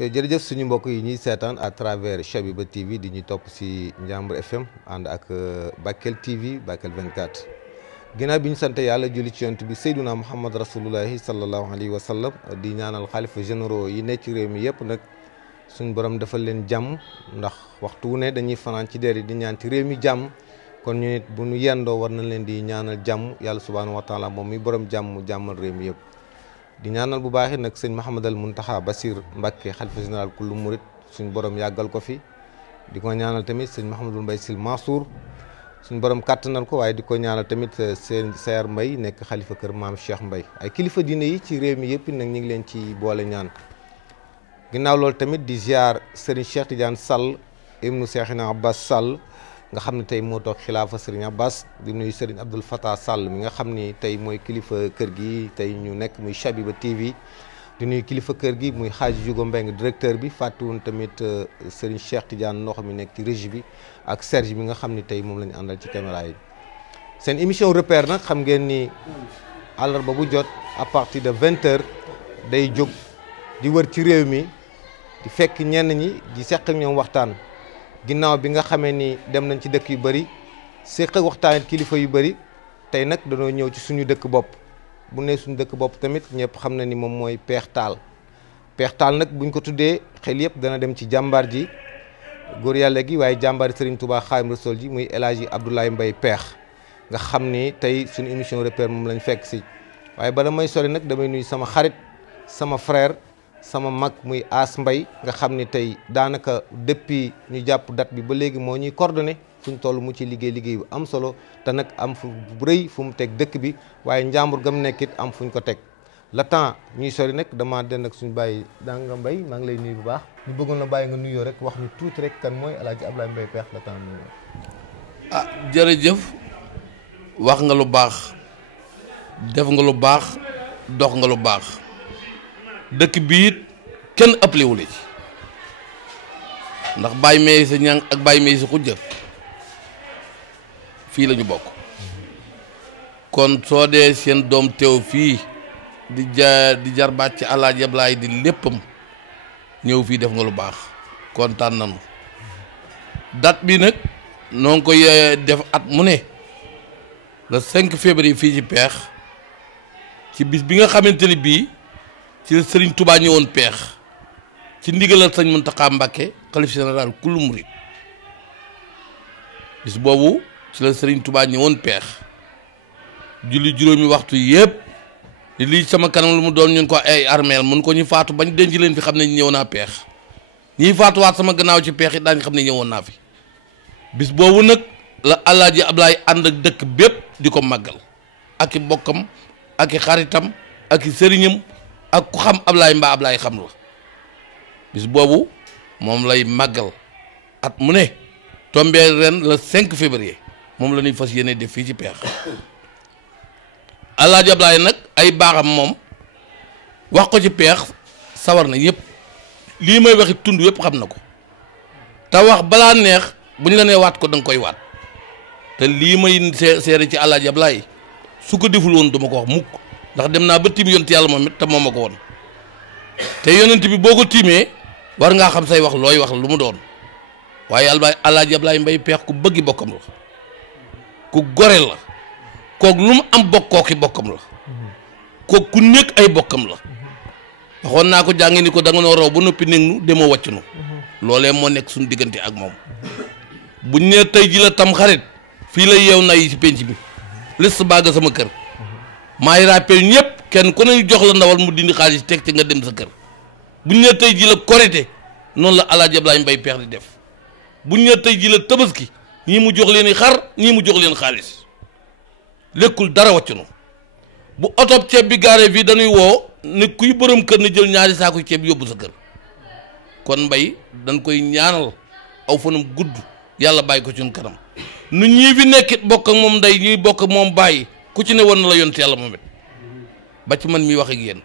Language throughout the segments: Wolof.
jërëjëf suñu mbokk yi ñuy seetaan à travers Chabiba TV di ñuy topp si Njambur FM ànd ak Bakel TV Bakel 24 ginnaaw bi ñu sant yàlla julli ci yonent bi Seydina Muhammad rasulullahi sallallahu alayhi wa sallam di ñaanal xalifa généraux yi nekk ci réew mi yëpp nag suñu borom defal leen jàmm ndax waxtu wu ne dañuy fanaan ci der yi di ñaan ci réew mi jàmm kon ñu nit bu ñu yendoo war nañ leen di ñaanal jàmm yàlla subhanahu wa taala moom mi borom jàmm jàmmal réew mi yëpp. di ñaanal bu baax it nag sëñ Mouhamadal Mountakha Bassir Mbacké xalifa général kullu murit suñ borom yàggal ko fi di ko ñaanal tamit sëñ Mouhamadul Mbaye Sil Mansour suñ borom kàttanal ko waaye di ko ñaanal tamit seen Sayar Mbaye nekk xalifa kër maam Cheikh Mbaye ay kilifa diine yi ci réew mi yëpp nag ñu ngi leen ci boole ñaan ginnaaw loolu tamit di ziar Serigne Cheikh Tidiane Sall ibnu Cheikhina Abbas Sall nga xam ne tey moo toog xilaafa Serigne Abbas di nuyu Serigne Abdoul Fattah Sall mi nga xam ni tey mooy kilifa kër gi tey ñu nekk muy Chabiba TV di nuyu kilifa kër gi muy Hadji Jugo Mbeng directeur bi fàttewuñ tamit Serigne Cheikh Tidiane noo xam ne nekk ci régie bi ak Serge bi nga xam ni tey moom la ñu àndal ci caméra yi seen émission repère nag xam ngeen ni àllarba bu jot à partir de 20h day jóg di wër ci réew mi di fekk ñenn ñi di seq ak ñoom waxtaan ginnaaw bi nga xamee ni dem nañ ci dëkk yu bëri séq ak waxtaan kilifa yu bëri tey nag dañoo ñëw ci suñu dëkk bopp bu ne suñu dëkk bopp tamit ñëpp xam na ni moom mooy Peex Taal Peex Taal nag buñ ko tuddee xel yëpp dana dem ci jàmbaar ji góor yàlla gi waaye jàmbaari Serigne Touba Xaadimu Rasuul ji muy El Hadji Abdoulaye Mbaye Peex nga xam ni tey suñu émission repère moom lañ fekk si waaye bala may sori nag damay nuyu sama xarit sama frère sama mag muy As Mbay nga xam ni tey daanaka depuis ñu jàpp date bi ba léegi moo ñuy coordonné fu ñu toll mu ci liggéey bu am solo te nag am fu rëy fu mu teg dëkk bi waaye njàmbur gam nekkit am fu ñu ko teg le temps ñuy sori nag dama den ak suñu bàyyi Danga Mbay maa ngi lay nuyu bu baax ñu bëggoon la bàyyi nga nuyoo rek wax ñu tuuti rek kan mooy El Hadji Abdoulaye Mbaye Peex le temps nuyu. ah jërëjëf wax nga lu baax def nga lu baax dox nga lu baax dëkk biit kenn ëpplewu la ci ndax Baye Mey sa ñang ak Baye Mey sa xujja fii la ñu bokk kon soo dee seen doom teew fii di jarbaat ci El Hadji Abdoulaye di léppam ñëw fii def nga lu baax kontaan nañu date bi nag noo ngi koy def at mu ne le 5 février fii ci Peex ci bis bi nga xamante ni bii ci la Serigne Touba ñëwoon Peex ci ndigalal sëñ Mountakha Mbacké xalif général kullu murid bis boobu ci la Serigne Touba ñëwoon Peex julli juróomi waxtu yëpp lii sama kanam lu mu doon ñun ko ay armeel mun ko ñu faatu bañ denc leen fi xam ne ñëw naa Peex ñiy faatuwaat sama gannaaw ci Peex it daañu xam ne ñëwoon naa fi bis boobu nag la El Hadji Abdoulaye ànd ak dëkk bépp di ko màggal ak i bokkam ak i xaritam ak i sëriñam ak ku xam Ablaye mbaa Ablaye xam la bis boobu moom lay màggal at mu ne tombé ren le 5 février moom la ñuy fas yéene def fii ci Peex El Hadji Abdoulaye nag ay baaxam moom wax ko ci Peex sawar na ñëpp lii may waxi tund yëpp xam na ko te wax balaa neex bu ñu la nee waat ko da nga koy waat te lii may seere ci El Hadji Abdoulaye su ko deful woon duma ko wax mukk ndax dem naa ba tiim yonent yàlla moom it te moom ma ko woon te yonent bi boo ko tiimee war ngaa xam say wax looy wax lu mu doon waaye El Hadji Abdoulaye Mbaye Peex ku bëggi bokkam la ku gore la kook lu mu am bokkooki bokkam la kook ku nekk ay bokkam la waxoon naa ko jàngi ni ko da nga noo raw ba noppi néeg nu demoo wàcc nu loolee moo nekk suñu diggante ak moom buñ ne tey ji la tam xarit fii la yeew na yi ci penc bi list baaga sama kër maay rappel ñëpp kenn ku ne jox la ndawal mu dindi xaalis teg ci nga dem sa kër buñ ne tey ji la korité noonu la El Hadji Abdoulaye Mbaye Peex di def buñ ne tey ji la tabaski ñii mu jox leen i xar ñii mu jox leen xaalis lekkul dara wàccunu bu otob ceeb bi gaaree fii dañuy woo ne kuy borom kër na jël ñaari saako ceeb yóbbu sa kër kon Mbay dañ koy ñaanal aw fanam gudd yàlla bàyyi ko ci ñun kanam nu ñii fi nekkit bokk ak moom ndey ñuy bokk ak moom bàyyi ku ci ne woon na la yonent yàlla moom it ba ci man mi wax ak yéen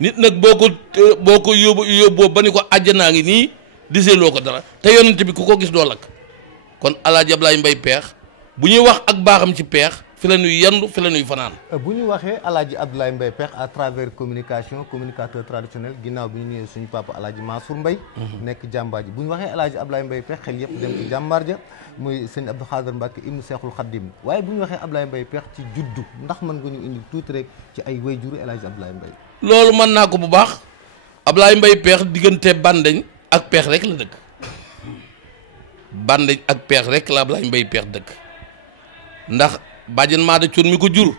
nit nag boo ko yóbboo ba ni ko àjjanaa ngi nii diseeloo ko dara te yonent bi ku ko gis doo lakk kon El Hadji Abdoulaye Mbaye Peex bu ñuy wax ak baaxam ci Peex fi la ñuy yendu fi la ñuy fanaan. bu ñu waxee Alaaji Abdoulaye Mbaye Pekh à travers communicateur traditionnel ginnaaw bi ñu ñëwee suñu papa Alaaji Mansour Mbaye nekk jàmbaar ji bu ñu waxee Alaaji Abdoulaye Mbaye Pekh xel yëpp dem ci jàmbaar ja muy sëñ Abdou Khader Mbacke ibnu Seexul Xaddim waaye bu ñu waxee Abdoulaye Mbaye Pekh ci juddu ndax mën nga ñu indi tuuti rek ci ay wayjuru Alaaji Abdoulaye Mbaye. loolu mën naa ko bu baax Abdoulaye Mbaye Pekh diggante Bandeñ ak Pekh rek la dëkk Bandeñ ak Pekh rek la Abdoulaye Mbaye Pekh dëkk ndax bàjjen maa da cuun mi ko jur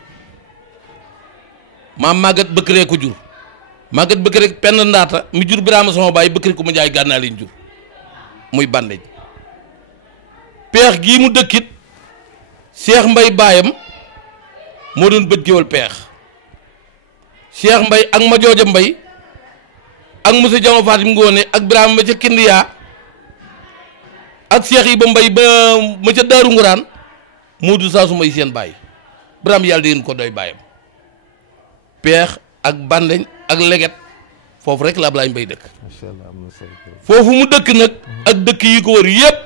maam màggat bëkkëree ko jur màggat bëkkëree penn ndaata mi jur Birama sama baay bëkkëri ko ma jaay gànnaa liñ jur muy Bandeñ Pekh gii mu dëkkit Cheikh Mbay baayam moo doon bët géwal Pekh Cheikh Mbay ak ma jooja Mbay ak monsieur Jama Fatim Ngoone ak Birama ba ca Kindiyaa ak Cheikh yi ba Mbay ba ma ca Daaru Nguraan moo du saa su may seen baay Birama yàlla di ko doy baayam Pekh ak Bandeñ ak Leget foofu rek la Ablaye Mbaye dëkk foofu mu dëkk nag ak dëkk yi ko wër yëpp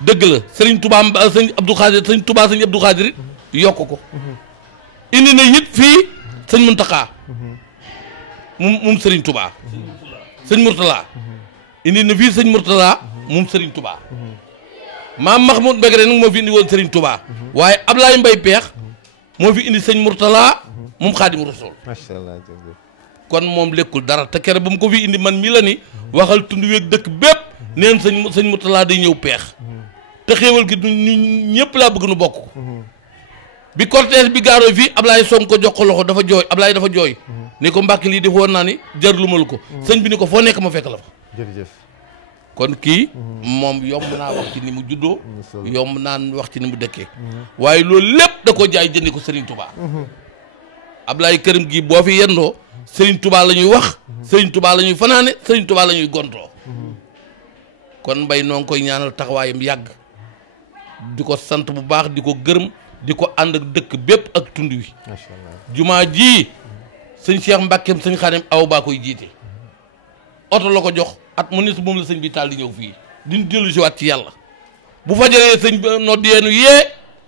dëgg la sëriñ Touba sëñ Abdou Khadir sëñ Touba sëñ Abdou Khadir yokk ko indi na it fii sëñ Muntaxa moom sëriñ Touba sëñ Murtala indi na fii sëñ Murtala moom sëriñ Touba maam Mahmoud Mbegere nag moo fi indi woon sëriñ Touba waaye Ablaye Mbaye Pekh moo fi indi sëñ Murtala moom Xaadimu Rasuul macha allah kon moom lekkul dara te kere ba mu ko fi indi man mi la ni waxal tund weeg dëkk bépp neen sëñ Murtala day ñëw Pekh te xéewal gi ñu ñëpp laa bëgg nu bokk ko bi cortège bi gaaroo fii Ablaye Sonko jox ko loxo dafa jooy Ablaye dafa jooy ni ko Mbàkke lii defoon naa ni jar lumal ko sëñ bi ni ko foo nekk ma fekk la fa jërëjëf kon kii moom yomb naa wax ci ni mu juddoo yomb naa wax ci ni mu dëkkee waaye loolu lépp da ko jaay jëndi ko Serigne Touba Ablaye këram gii boo fi yendoo Serigne Touba la ñuy wax Serigne Touba la ñuy fanaane Serigne Touba la ñuy gontoo kon Mbaye noo ngi koy ñaanal taxawaayam yàgg di ko sant bu baax di ko gërëm di ko ànd ak dëkk bépp ak tund wi jumaa ji sëñ Cheikh Mbackeem sëñ Xaadim aw baa koy jiite oto la ko jox at mu nit moom la sëñ bi taal di ñëw fii diñ dellu si waat ci yàlla bu fajaree sëñ nodd yeenu yee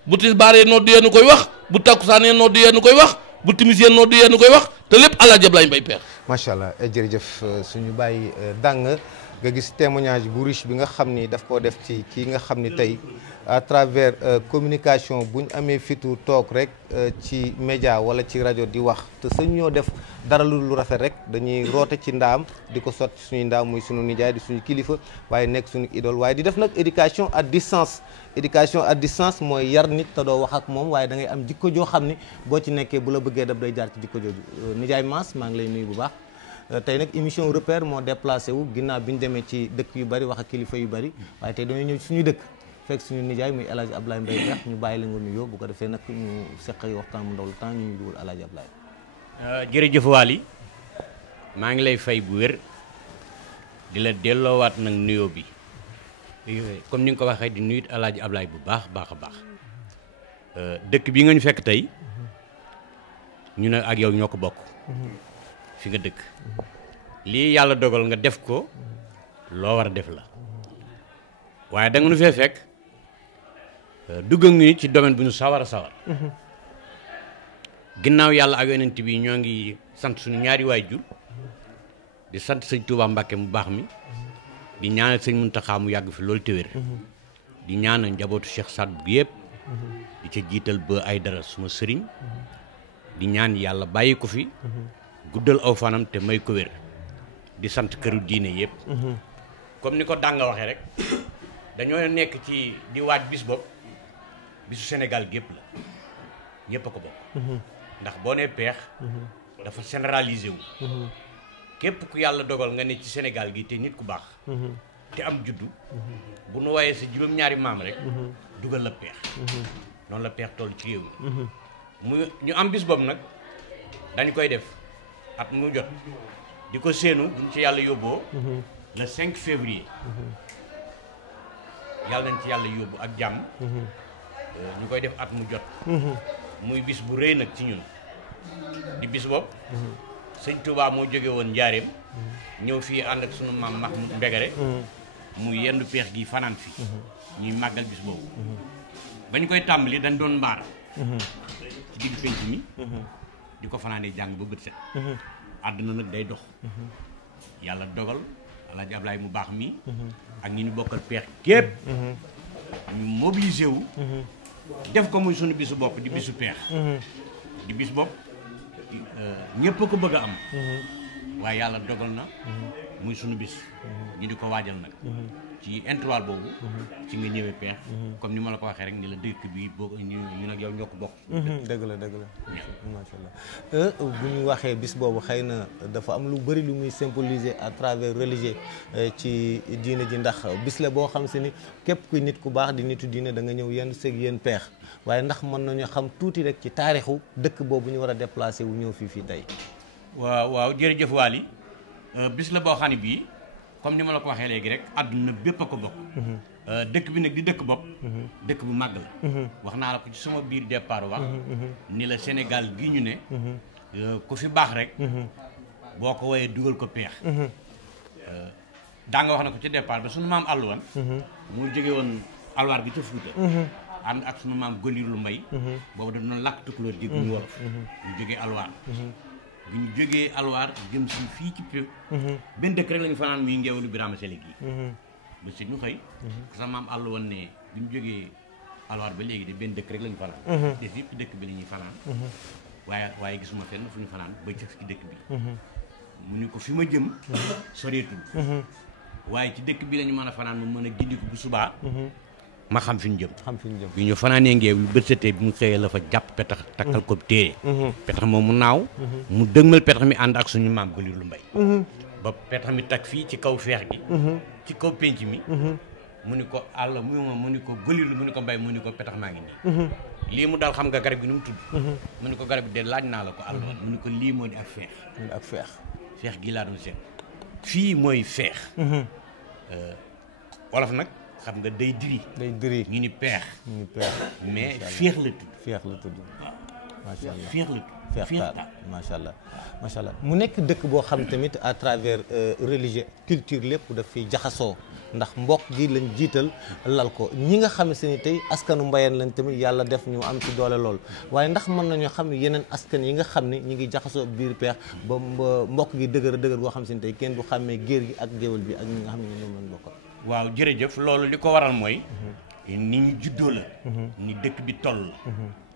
bu tisbaaree nodd yeenu koy wax bu takkusaanee nodd yeenu koy wax bu timis yeen nodd yeenu koy wax te lépp Alaaji Ablaye Mbaye Pekh macha allah jërëjëf suñu bàyyi dàng nga gis témoignage bu riche bi nga xam ni daf koo def ci kii nga xam ni tey à travers communication bu ñu amee fitu toog rek ci média wala ci rajo di wax te sëñ ñoo def dara lu rafet rek dañuy roote ci ndaam di ko sotti suñuy ndaam muy suñu nijaay di suñu kilifa waaye nekk suñu idole waaye di def nag éducation à distance mooy yar nit te doo wax ak moom waaye da ngay am jikko joo xam ni boo ci nekkee bu la bëggee daf day jaar ci jikko jooju nijaay Mass maa ngi lay nuyu bu baax tey nag émission repère moo déplacé wu ginnaaw bi ñu demee ci dëkk yu bari wax ak kilifa yu bari waaye tey dañoo ñëw ci suñu dëkk fekk suñu nijaay muy El Hadj Abdoulaye Mbaye Pekh ñu bàyyi la nga nuyoo bu ko defee nag ñu seq yi waxtaan mu ndaw la temps ñu dugal El Hadj Abdoulaye. jërëjëf Waly maa ngi lay fay bu wér di la delloowaat nag nuyoo bi comme ni nga ko waxee di nuyut El Hadj Abdoulaye bu baax a baax dëkk bi nga ñu fekk tey ñu ne ak yow ñoo ko bokk. fi nga dëkk lii yàlla dogal nga def ko loo war a def la waaye da nga nu fee fekk dugg ak ñu ci domaine bu ñu sawar ginnaaw yàlla ak yonent bi ñoo ngi sant suñu ñaari waajur di sant sëñ Touba Mbacke mu baax mi di ñaanal sëñ Muntaxa mu yàgg fi loolu te wér di ñaanal njabootu Cheikh Sadou bi yëpp di ca jiital ba ay dara suma sëriñ di ñaan yàlla bàyyi ko fi guddal aw fanam te may ko wér di sant këru diine yëpp comme ni ko danga waxee rek dañoo nekk ci di waaj bis bopp bisu Sénégal gépp la ñëpp a ko bokk ndax boo nee Pekh dafa généralisé wu képp ku yàlla dogal nga ne ci Sénégal gi te nit ku baax te am juddu bu nu wayee sa juróom-ñaari maam rek dugal la Pekh noonu la Pekh toll ci réew mi mu ñu am bis boobu nag dañu koy def at mu jot di ko séenu buñ ci yàlla yóbboo le 5 février yàlla nañ ci yàlla yóbbu ak jàmm ñu koy def at mu jot muy bis bu rëy nag ci ñun di bis boobu sëñ Touba moo jóge woon Njaareem ñëw fii ànd ak sunu maam Mahmoud Mbegere mu yendu Pekh gi fanaan fi ñuy màggal bis boobu ba ñu koy tàmbali dañ doon mbaar ci digg penc mi di ko fanaanee jàng ba bët set àdduna nag day dox yàlla dogal Alaaji Ablaye mu baax mi ak ñi ñu bokkal peex képp ñu mobilisé wu def ko muy sunu bisu bopp di bisu peex di bis bopp ñëpp ko bëgg a am waaye yàlla dogal na muy sunu bis ñu di ko waajal nag ci intervalle boobu ci nga ñëwee peex comme ni ma la ko waxee rek ni la dëkk bi boo ñu nag yow ñoo ko bokk dëgg la macha allah bu ñu waxee bis boobu xëy na dafa am lu bëri lu muy symboliser à travers religieux ci diine ji ndax bis la boo xam si ni képp kuy nit ku baax di nitu diine da nga ñëw yenn sëg yéen peex waaye ndax mën nañu xam tuuti rek ci taarixu dëkk boobu ñu war a déplacé wu ñëw fii tey waaw jërëjëf Waly bis la boo xam ne bii comme ni ma la ko waxee léegi rek àdduna bépp a ko bokk dëkk bi nag di dëkk bopp dëkk bu màgg la wax naa la ko ci sama biir départ wax ni la Sénégal gi ñu ne ku fi baax rek boo ko woyee dugal ko peex daa nga wax na ko ci départ ba suñu maam àlluwan mu jóge woon alwaar gi ca Fuuta ànd ak suñu maam Goliru Mbay boobu da doon làkk tukulóor dégg ñu wolof ñu jógee alwaar bu ñu jógee alwaar jëm si fii ci péew benn dëkk rek la ñu fanaan muy Ngeewulu Birama Sele gii ba si ñu xëy sa maam àll woon ne bu ñu jógee alwaar ba léegi de benn dëkk rek la ñu fanaan def yëpp dëkk bi la ñuy fanaan waaye gisuma fenn fu ñu fanaan ba jëf ci dëkk bi mu ni ko fi ma jëm soreetul waaye ci dëkk bi la ñu mën a fanaan mu mën a gindi ko bu subaa ma xam fi ñu jëm bi ñu fanaanee Ngeewulu bët setee bi mu xëyee la fa jàpp petax takkal ko téye petax moom mu naaw mu dëgmal petax mi ànd ak suñu maam Goliru Mbay ba petax mi tag fii ci kaw feex gi ci kaw pénc mi mu ni ko àll mu ni ko Goliru mu ni ko Mbay mu ni ko petax maa ngi nii lii mu daal xam nga garab gi nu mu tudd mu ni ko garab gi de laaj naa la ko àll mu ni ko lii moo di ak feex feex gi laa doon seet fii mooy feex wolof nag xam nga day diri ñu ni peex mais féex la tudd macha allah féex la tudd feextaal macha allah mu nekk dëkk boo xam tamit à travers religieux culture lépp daf fiy jaxasoo ndax mbokk gi lañ jiital lal ko ñi nga xam se ni tey askanu mbayeen lañ tamit yàlla def ñu am ci doole lool waaye ndax mën nañoo xam ne yeneen askan yi nga xam ne ñi ngi jaxasoo biir peex ba mbokk gi dëgër boo xam se ni tey kenn du xàmmee géer gi ak géwél bi ak ñi nga xam ne ñoom lañ bokk waaw jërëjëf loolu li ko waral mooy ni ñu juddoo la ni dëkk bi toll la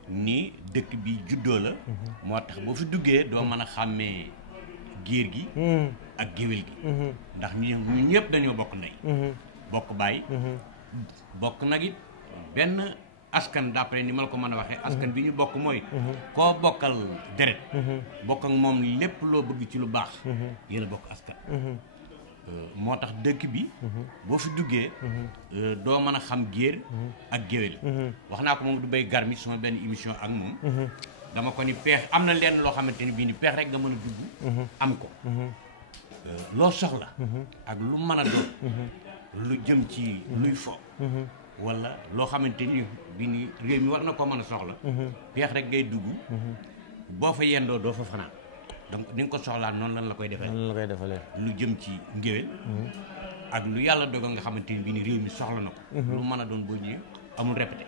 ni dëkk bi juddoo la moo tax boo fi duggee doo mën a xàmmee géer gi ak géwél gi ndax ñu ñëpp dañoo bokk ndey bokk baay bokk nag it benn askan d'après ni ma la ko mën a waxee askan bi ñu bokk mooy koo bokkal deret bokk ak moom lépp loo bëgg ci lu baax yéen a bokk askan moo tax dëkk bi boo fi duggee doo mën a xam géer ak géwél wax naa ko moom du bay gar mi suma benn émission ak moom dama ko ni peex am na lenn loo xamante ni bii ni peex rek nga mën a dugg am ko loo soxla ak lu mën a doon lu jëm ci luy fo wala loo xamante ni bii ni réew mi war na koo mën a soxla peex rek ngay dugg boo fa yendoo doo fa fanaan donc ni nga ko soxlaa noonu lan la koy defalee lu jëm ci ngéwél ak lu yàlla dogal nga xamante ni bii ni réew mi soxla na ko lu mën a doon boo ñëwee amul répété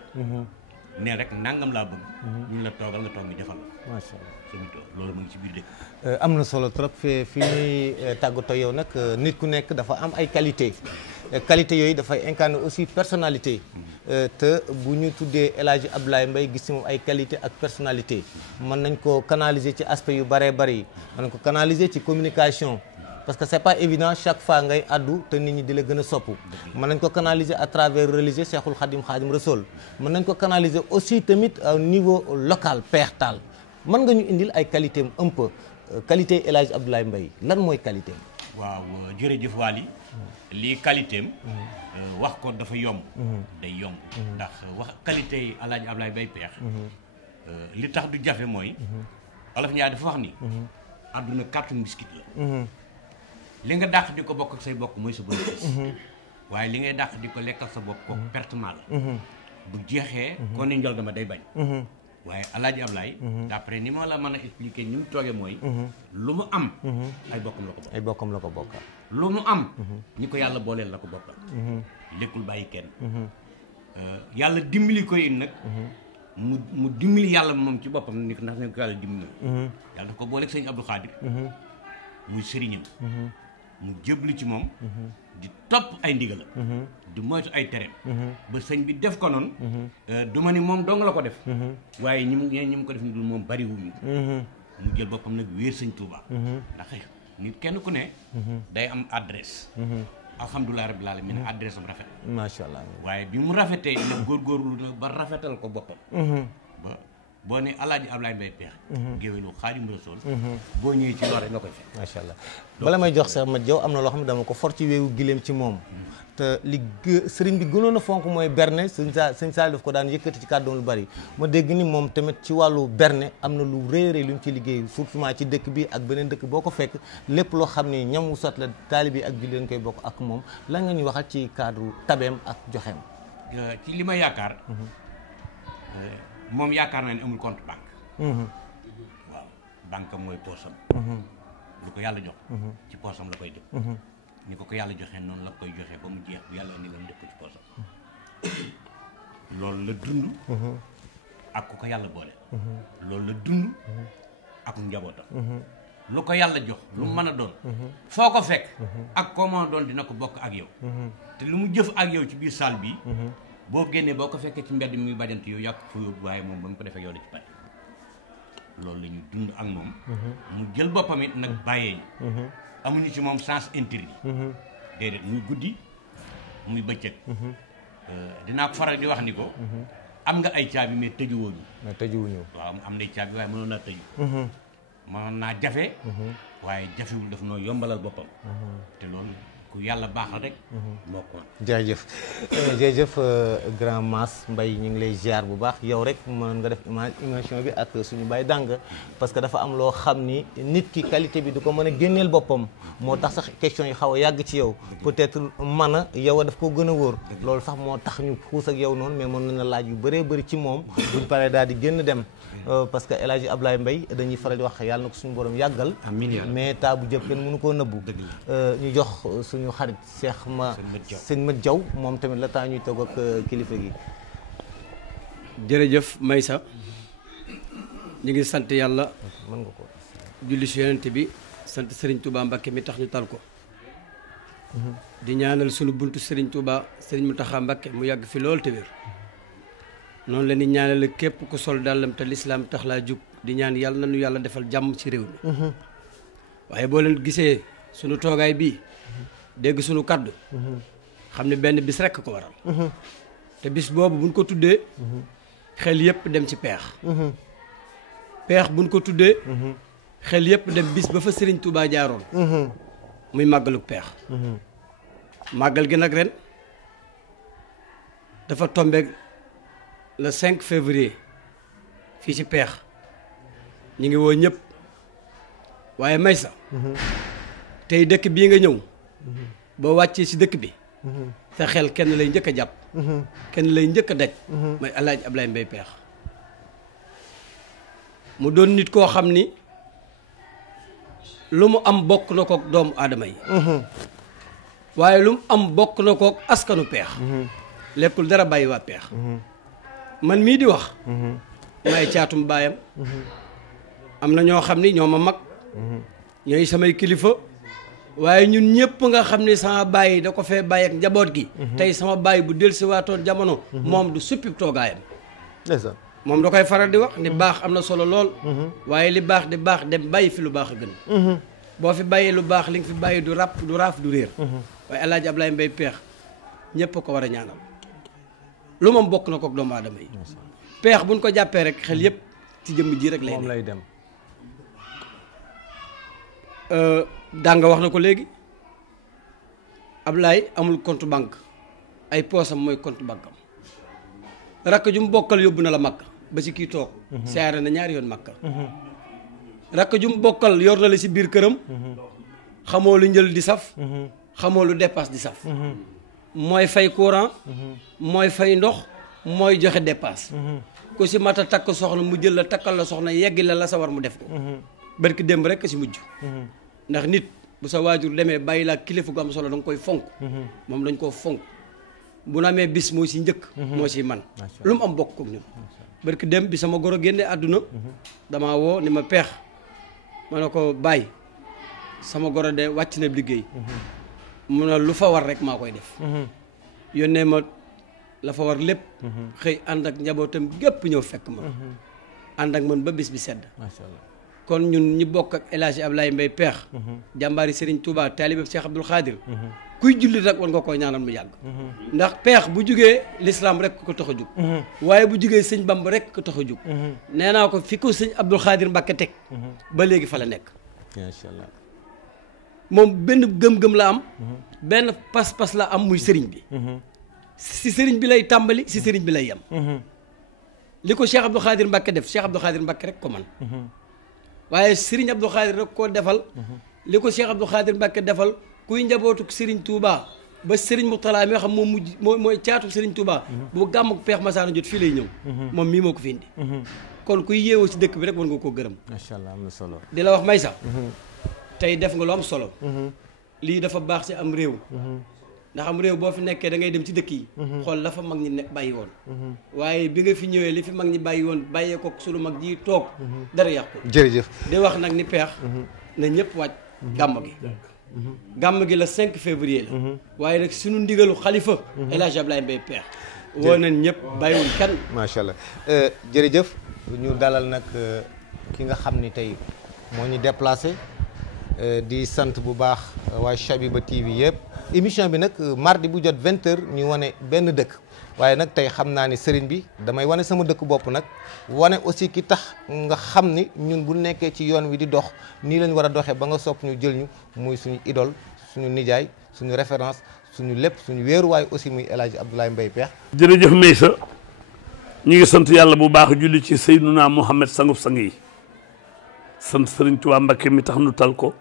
ne rek nangam laa bëgg ñu la toogal nga toog mi defal macha allah loolu mu ngi ci biir dëkk am na solo trop fi ñuy tàggatoo yow nag nit ku nekk dafa am ay qualité yooyu dafay incarner aussi personnalité te bu ñu tuddee El Hadji Abdoulaye Mbaye gis ci moom ay qualité ak personnalité mën nañ ko canaliser ci aspect yu bëree bëri mën nañ ko canaliser ci communication parce que c'est pas évident chaque fois ngay addu te nit ñi di la gën a sopp mën nañ ko canaliser à travers religieux Cheikhul Khadim Rassoul mën nañ ko canaliser aussi tamit au niveau local peextaal mën nga ñu indil ay qualité am un peu qualité El Hadji Abdoulaye Mbaye lan mooy qualité am waaw jërëjëf Waly lii qualité am wax ko dafa yomb day yomb ndax wax qualité yi El Hadji Abdoulaye Mbaye peex li tax du jafe mooy Olof Njaay dafa wax ni àdduna carton biscuit la li nga dàq di ko bokk ak say bokk mooy sa bénéfice waaye li ngay dàq di ko lekkal sa bopp kooku pertement la bu jeexee kon ni njol dama day bañ waaye El Hadji Abdoulaye d'après ni ma la mën a expliquer ni mu toogee mooy lu mu am ay bokkam la ko bokkal lu mu am ñi ko yàlla booleel la ko bokkal lekkul bàyyi kenn yàlla dimbali ko yi nag mu dimbali yàlla moom ci boppam ni ndax ne ko yàlla dimbali yàlla daf ko booleeg sëñ Abdou Khadir muy sëriñam mu jéblu ci moom di topp ay ndigalam di moytu ay tereem ba sëñ bi def ko noonu du ma ni moom dong la ko def waaye ñi mu ko def ni dul moom bariwuñu mu jël boppam nag wéer sëñ Touba ndax nit kenn ku ne day am adresse alhamdulilah rabbil alamin adresse am rafet macha allah waaye bi mu rafetee na góorgóorlu na ba rafetal ko boppam ba boo ne Alaaji Ablaye Mbaye Peex géwélu Xaadimu Rasuul boo ñëwee ci loolu nga koy fekk macha allah bala may jox sax ma jaw am na loo xam ne dama ko for ci weewu gileem ci moom te li sëriñ bi gënoon a fonk mooy berne sëñ Saal daf ko daan yëkkati ci kàddoom lu bari ma dégg ni moom tamit ci wàllu berne am na lu rëy rëy lu mu ci liggéey surtout ci dëkk bi ak beneen dëkk boo ko fekk lépp loo xam ne ñam wu sot la taalib yi ak julli leen koy bokk ak moom lan nga ñuy waxal ci cadre tabeem ak joxeem ci li ma yaakaar moom yaakaar naa ne amul compte banque waaw banque mooy poosam lu ko yàlla jox ci poosam la koy def ni ko yàlla joxee noonu la koy joxee ba mu jeex bu yàlla indi la mu def ko ci poosam loolu la dund ak ku ko yàlla boole loolu la dund ak njabootam lu ko yàlla jox lu mu mën a doon foo ko fekk ak koo mën a doon dina ko bokk ak yow te lu mu jëf ak yow ci biir salle bi boo génnee boo ko fekkee ci mbedd mi muy bajant yow yàq fa yóbbu waaye moom ba mu ko defee yow la ci bari loolu la ñu dund ak moom mu jël boppam it nag bàyyee ñu amuñu ci moom sens interdit déedéet muy guddi muy bëccëg dinaa ko faral di wax ni ko am nga ay caabi mais tëjuwuñu waaw am nay caabi waaye mënoon naa tëju mënoon naa jafe waaye jafewul daf noo yombalal boppam te loolu ku yàlla baaxal rek moo ko jërëjëf grand Mass Mbaye ñu ngi lay ziar bu baax yow rek mën nga def émission bi ak suñu Baye Dàng parce que dafa am loo xam ni nit ki qualité bi du ko mën a génneel boppam moo tax sax question yi xaw a yàgg ci yow peut-être mën a yow a daf ko gën a wóor loolu sax moo tax ñu xuus ak yow noonu mais mën nañ la laaj yu bëree bëri ci moom buñ paree daal di génn dem parce que El Hadji Ablaye Mbaye dañuy faral di wax yàlla na ko suñu borom yàggal mais taa bu jëpp kenn mënu koo nëbbu ñu jox suñu xarit Cheikh sëñ Mat Jaw moom tamit la temps ñuy toog ak kilifa gi. jërëjëf Maysa ñu ngi sant yàlla mën nga ko julli si yonent bi sant Serigne Touba Mbacké mi tax ñu tal ko di ñaanal sunu buntu Serigne Touba Serigne Mountakha Mbacké mu yàgg fi lool te wér noonu la ni ñaanal képp ku sol dàllam te lislaam tax laa jug di ñaan yàlla nañu yàlla defal jàmm ci réew mi waaye boo leen gisee sunu toogaay bii dégg sunu kaddu xam ne benn bis rekk ko waral te bis boobu buñ ko tuddee xel yépp dem ci peex buñ ko tuddee xel yépp dem bis ba fa Serigne Touba jaaroon muy màggaluk peex màggal gi nag ren dafa tombeeg le 5 février fii ci peex ñu ngi woo ñëpp waaye Maysa tey dëkk bii nga ñëw boo wàccee ci dëkk bi sa xel kenn lay njëkk a jàpp kenn lay njëkk a daj mooy Alaaji Ablaye Mbaye Peex mu doon nit koo xam ni lu mu am bokk na kook doomu aadama yi waaye lu mu am bokk na kook askanu peex lekkul dara bàyyi waa peex man mii di wax maay caatum baayam am na ñoo xam ni ñoo ma mag ñooy samay kilifa waaye ñun ñëpp nga xam ne sama baay da ko fee bàyyi ak njaboot gi tey sama baay bu dellusi waatoon jamono moom du suppi toogaayam moom da koy faral di wax ni baax am na solo lool waaye li baax di baax dem bàyyi fi lu baax a gën boo fi bàyyi lu baax li nga fi bàyyi du ràpp du raaf du réer waaye El Hadji Ablaye Mbaye Peex ñëpp ko war a ñaanal lu moom bokk na ko ak doomu aadama yi peex buñ ko jàppee rek xel yëpp ci jëmm ji rek lay dem danga wax na ko léegi Ablaye amul compte banque ay poosam mooy compte banque am rakk ju mu bokkal yóbbu na la Makka ba ci kii toog siyaare na ñaari yoon Makka rakk ju mu bokkal yor na la ci biir këram xamoo lu njël di saf xamoo lu dépasse di saf mooy fay courant mooy fay ndox mooy joxe dépasse ku ci mat a takk soxna mu jël la takkal la soxna yeggi la sa war mu def ko barki démb rek ci mujj ndax nit bu sa waajur demee bàyyi laa kilifa gu am solo da nga koy fonk moom dañ koo fonk bu na amee bis moo ci njëkk moo ci man lu mu am bokk ko ñun barki dem bi sama goro génne àdduna damaa woo ni ma peex ma ne ko bàyyi sama goro de wàcc na liggéey mu ne lu fa war rek maa koy def yónnee ma la fa war lépp xëy ànd ak njabootam gépp ñëw fekk ma ànd ak man ba bis bi sedd macha allah kon ñun ñi bokk ak El Hadji Ablaye Mbaye peex jàmbaari Serigne Touba taalibe Cheikh Abdoul Khadir kuy jullit rek war nga koo ñaanal mu yàgg ndax peex bu jugee l'islam rek ko tax a jug waaye bu jugee sëñ Bamba rek ko tax a jug nee naa ko fi ko sëñ Abdoul Khadir Mbacké teg ba léegi fa la nekk macha allah moom benn gëm-gëm la am benn pas-pas la am muy sëriñ bi si sëriñ bi lay tàmbali si sëriñ bi lay yem li ko Cheikh Abdoul Khadir Mbacké def Cheikh Abdoul Khadir Mbacké rek ko man waaye sëriñ Abdoul Khadir rek koo defal li ko Cheikh Abdoul Khadir Mbacké defal kuy njabootu sëriñ Touba ba sëriñ Mourtala mi nga xam moom mujj mooy caatu sëriñ Touba bu gàmm peex masaana jot fii lay ñëw moom mii moo ko fi indi kon kuy yeewoo si dëkk bi rek war nga koo gërëm macha allah am na solo di la wax may sax tey def nga lu am solo lii dafa baax ci am réew ndax am réew boo fi nekkee da ngay dem ci dëkk yi xool la fa mag ñi bàyyi woon waaye bi nga fi ñëwee li fi mag ñi bàyyi woon bàyyee ko sunu mag ji toog dara yàqu jërëjëf di wax nag ni peex na ñëpp wàcc gàmm gi gàmm gi la 5 février la waaye nag suñu ndigalu xalifa El Hadji Ablaye Mbaye peex woo nañ ñëpp bàyyiwul kenn macha allah jërëjëf ñu dalal nag ki nga xam ni tey moo ñu déplacé di sant bu baax waa Chabiba TV yëpp émission bi nag mardi bu jot 20h ñu wane benn dëkk waaye nag tey xam naa ni sëriñ bi damay wane sama dëkk bopp nag wane aussi ki tax nga xam ni ñun bu nekkee ci yoon wi di dox nii lañ war a doxee ba nga sopp ñu jël ñu muy suñu idole suñu nijaay suñu référence suñu lépp suñu wéeruwaay aussi muy El Hadji Abdoulaye Mbaye Pekh. jërëjëf Meissa ñu ngi sant yàlla bu baax julli ci Seydina Mouhamed sangub sang yi sant Sëriñ Tuubaa Mbakke mi tax nu tal ko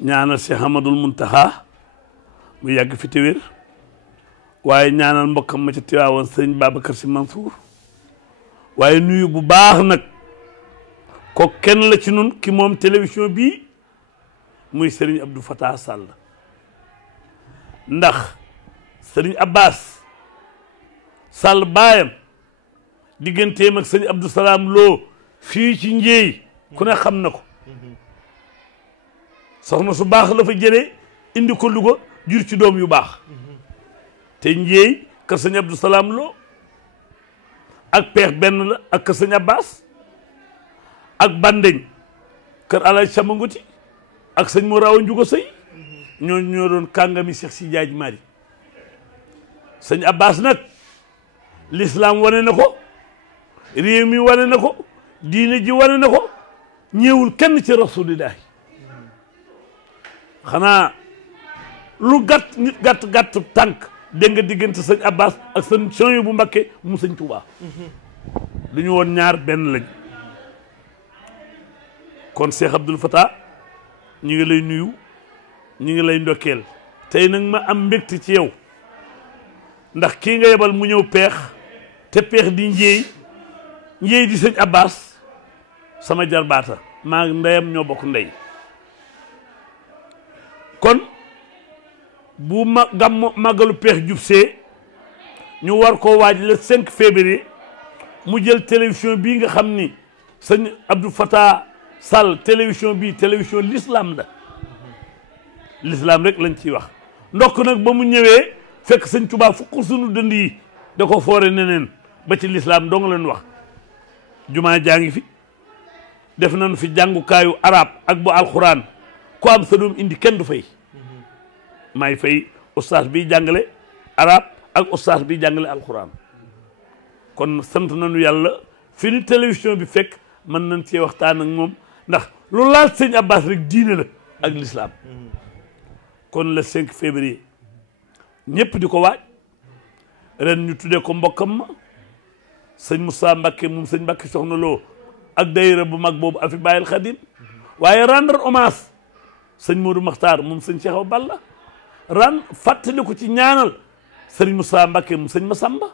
ñaanal Cheikh Amadul Muntaha mu yàgg fi te wér waaye ñaanal mbokkam ma ca Tiwaawoon Sëriñ Babacar Sy Mansour waaye nuyu bu baax nag ko kenn la ci nun ki moom télévision bii muy Sëriñ Abdou Fatah Sall ndax Sëriñ Abbas Sall baayam digganteem ak Sëriñ Abdou Salaam Lo fii ci Njéey ku ne xam na ko soxna su baax la fa jëlee indi ko Louga jur ci doom yu baax te Njéey kër Sëriñ Abdou Salaam Lo ak Pekh benn la ak kër Sëriñ Abbas ak Bandeñ kër Alaaji Samangoti ak sëñ mu raw njugo sëy ñooñu ñoo doon kàngami Cheikh Si Jaaj Mari sëñ Abbas nag l'islam wane na ko réew mi wane na ko diine ji wane na ko ñëwul kenn ci rasulillahi xanaa lu gàtt nit gàtt tànk dégg nga diggante sëñ Abbas ak sëñ Sohaybu bu Mbakke mu sëñ Tuubaa lu ñu woon ñaar benn lañ kon Cheikh Abdoul Fatah ñu ngi lay nuyu ñu ngi lay ndokkeel tey nag ma am mbégte ci yow ndax kii nga yebal mu ñëw Pekh te Pekh di Njéey di sëñ Abbas sama jarbaata maa ndeyam ñoo bokk ndey kon bu màggalu Pekh jub see ñu war koo waaj le 5 février mu jël télévision bii nga xam ni sëñ Abdou Fatah Sall télévision bii télévision l'islam la l'islam rek lañ ciy wax ndokk nag ba mu ñëwee fekk sëñ Tuubaa fukk sunu dënd yi da ko foore neneen ba ci l'islam dong leen wax jumaa jaa ngi fi def nañu fi jàngukaayu arab ak bu alxuraan ku am sa doom indi kenn du fay maay fay ustaas bi jàngale arab ak ustaas bi jàngale alxuraan kon sant nañu yàlla fi ni télévision bi fekk mën nañ cee waxtaan ak moom ndax lu laal sëñ Abbas rek diine la ak l'islam kon le 5 février ñëpp di ko waaj ren ñu tuddee ko mbokkam ma sëñ Moussa Mbakke moom sëñ Mbakke Soxna Lo ak dayira bu mag boobu afi bàyyil Xadim waaye rendre hommage sëñ Modou Makhtar moom sëñ Cheikh Awa Balla fàttali ko ci ñaanal sëñ Moussa Mbakke moom sëñ Massamba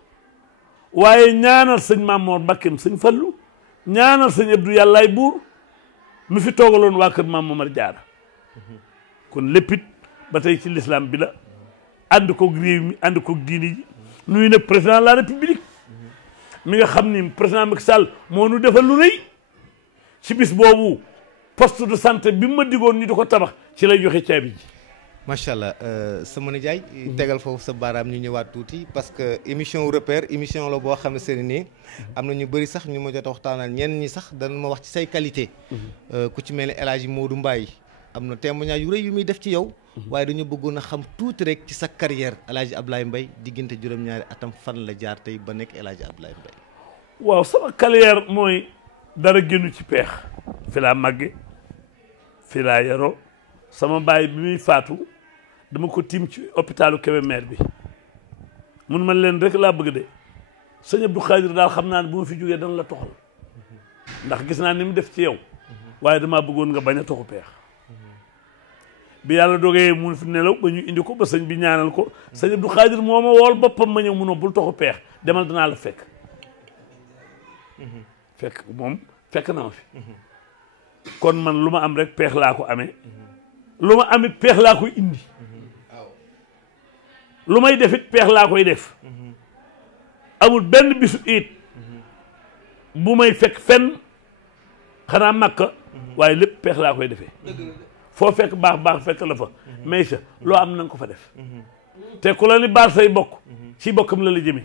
waaye ñaanal sëñ Mamoor Mbakke moom sëñ Fallu ñaanal sëñ Abdou Yàllaay Buur mi fi toogaloon waa kër Maam Momar Jaara kon léppit ba tey ci l'islam bi la ànd koog réew mi ànd koog diini ji nuyu nag président de la république mi nga xam ni président Macky Sall moo nu defal lu rëy ci bis boobu poste de santé bi ma digoon ñu di ko tabax ci lay joxe caabi ji. macha allah sama nijaay tegal foofu sa baaraam ñu ñëwaat tuuti parce que émission repère émission la boo xam ne seen nii am na ñu bëri sax ñu ma jot a waxtaanal ñenn ñi sax dana ma wax ci say qualité ku ci mel ni El Hadji Modou Mbaye am na témoignage yu rëy yu muy def ci yow waaye dañu bëggoon a xam tuuti rek ci sa carrière El Hadji Abdoulaye Mbaye diggante juróom-ñaari atam fan la jaar tey ba nekk El Hadji Abdoulaye Mbaye. waaw sama carrière mooy dara génnu ci peex fi laa màgge fi laa yaroo sama baay bi muy faatu dama ko tiim ci hôpitalu Kébémer bi mun man leen rek laa bëgg de sëñ Abdou Khadir daal xam naa ne bu ma fi jógee dana la toxal ndax gis naa ni mu def ci yow waaye damaa bëggoon nga bañ a toxu peex bi yàlla dogee mun fi nelaw ba ñu indi ko ba sëñ bi ñaanal ko sëñ Abdou Khadir moo ma wool boppam ma ñëw munoo bul toxu peex demal danaa la fekk moom fekk na ma fi kon man lu ma am rek peex laa ko amee lu ma amit peex laa koy indi lu may defit peex laa koy def amul benn bisu it bu may fekk fenn xanaa Makka waaye lépp peex laa koy defee foo fekk baax fekk la fa mais sa loo am na nga ko fa def te ku la ni baal say bokk ci bokkam la la jëme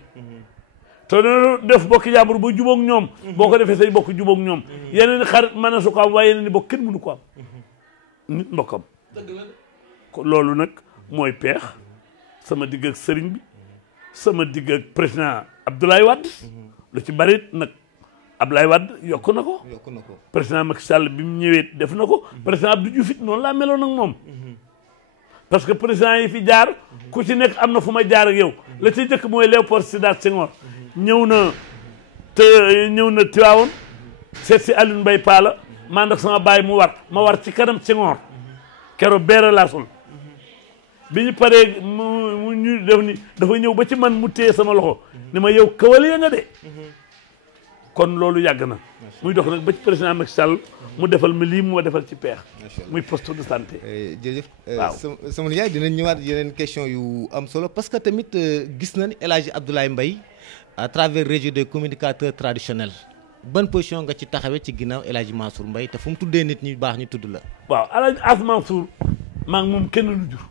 te noonu def bokki jàmbur ba jubóog ñoom boo ko defee say bokk jubóog ñoom yeneen xarit mën na su ko am waaye yeneen ni bokk kenn mënu ko am nit mbokkam loolu nag mooy peex sama digg ak sëriñ bi sama digg ak président Abdoulaye Wade lu ci bari nag Abdoulaye Wade yokk na ko président Macky Sall bi mu ñëwee def na ko président Abdou Diouf it noonu laa meloon ak moom parce que président yi fi jaar ku ci nekk am na fu ma jaar ak yow la ci jëkk mooy Léopold Sédar Senghor ñëw na Tivaouane seet si Alioune Mbaye Pala man ak sama baay ma war ci kanam Senghor keroog beere laa sol bi ñu paree mu ñu def ni dafa ñëw ba ci man mu téye sama loxo ni ma yow cavalier nga de kon loolu yàgg na muy dox nag ba ci président Macky Sall mu defal ma lii mu ma defal ci peex muy poste de santé. jërëjëf waaw sama yaay dinañ ñëwaat yeneen question yu am solo parce que tamit gis na ni El Hadji Abdoulaye Mbaye à travers réseau des communicateurs traditionnels ban position nga ci taxawee ci ginnaaw El Hadji Mansour Mbaye te fu mu tuddee nit ñi baax ñu tudd la. waaw El Hadji As Mansour maa ngi moom kenn lu jur